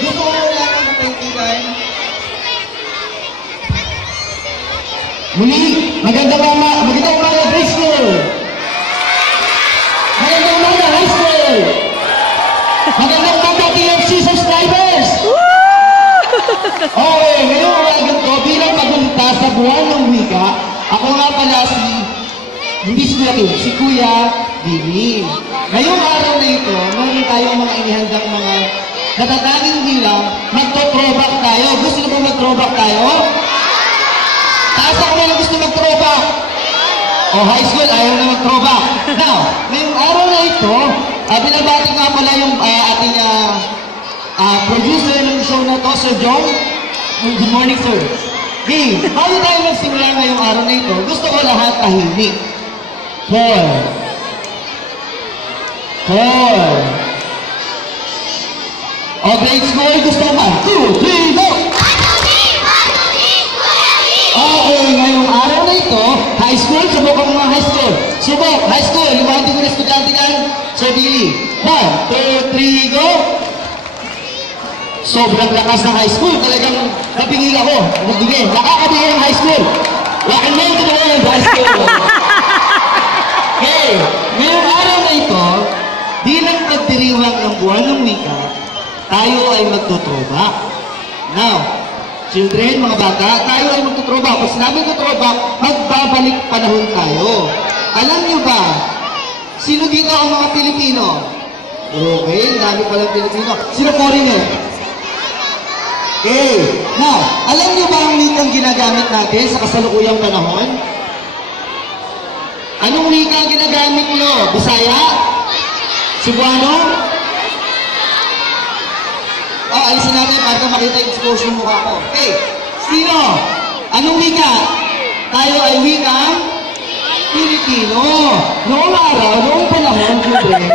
Gusto ko lang ang kaibigan. Muli, magandang umaga, high school! Magandang umaga, high school! Magandang umaga, TFC subscribers! Okay, ngayong umaga ko, bilang pagunta sa buwan ng wika, ako nga pala hindi si Kuya Billy. Ngayong araw na ito, meron tayong mga inihandang mga natatanging bilang, magto-throwback tayo. Gusto na ba mag-throwback tayo? Taas ako na gusto mag-throwback. O high school, ayaw na mag-throwback. Now, ngayong araw na ito, binabati nga pala yung ating producer ng show na to, Sir John. Good morning, sir. Hey, bago tayo magsimula ngayong araw na ito, gusto ko lahat tahimik. 4. O, grade school, gusto ko 1, 2, 3, go! Okay, ngayong araw na ito, high school, subok ang mga high school. Subok, high school, liwanti ko na estudyante yan, Sir Billy. 1, 2, 3, go! Sobrang lakas ng high school, talagang napingil ako. Nagbigay, nakakabigay ng high school. Laking na ito naman ng high school. Okay, ngayong araw na ito, bilang pagdiriwang ng buwan ng wika, tayo ay magtutrobak. Now, children, mga bata, tayo ay magtutrobak. Pag sinabi magtutrobak, magbabalik panahon tayo. Alam niyo ba, sino dito ang mga Pilipino? Okay, dami palang Pilipino. Sino foreigner? Okay, now, alam niyo ba ang wikang ginagamit natin sa kasalukuyang panahon? Anong wika ang ginagamit nyo? Bisaya? Cebuano? Alisin natin para makita yung expose ng mukha ko. Okay, sino? Anong wika? Tayo ay wikang Pilipino. Noong araw, noong panahon, children,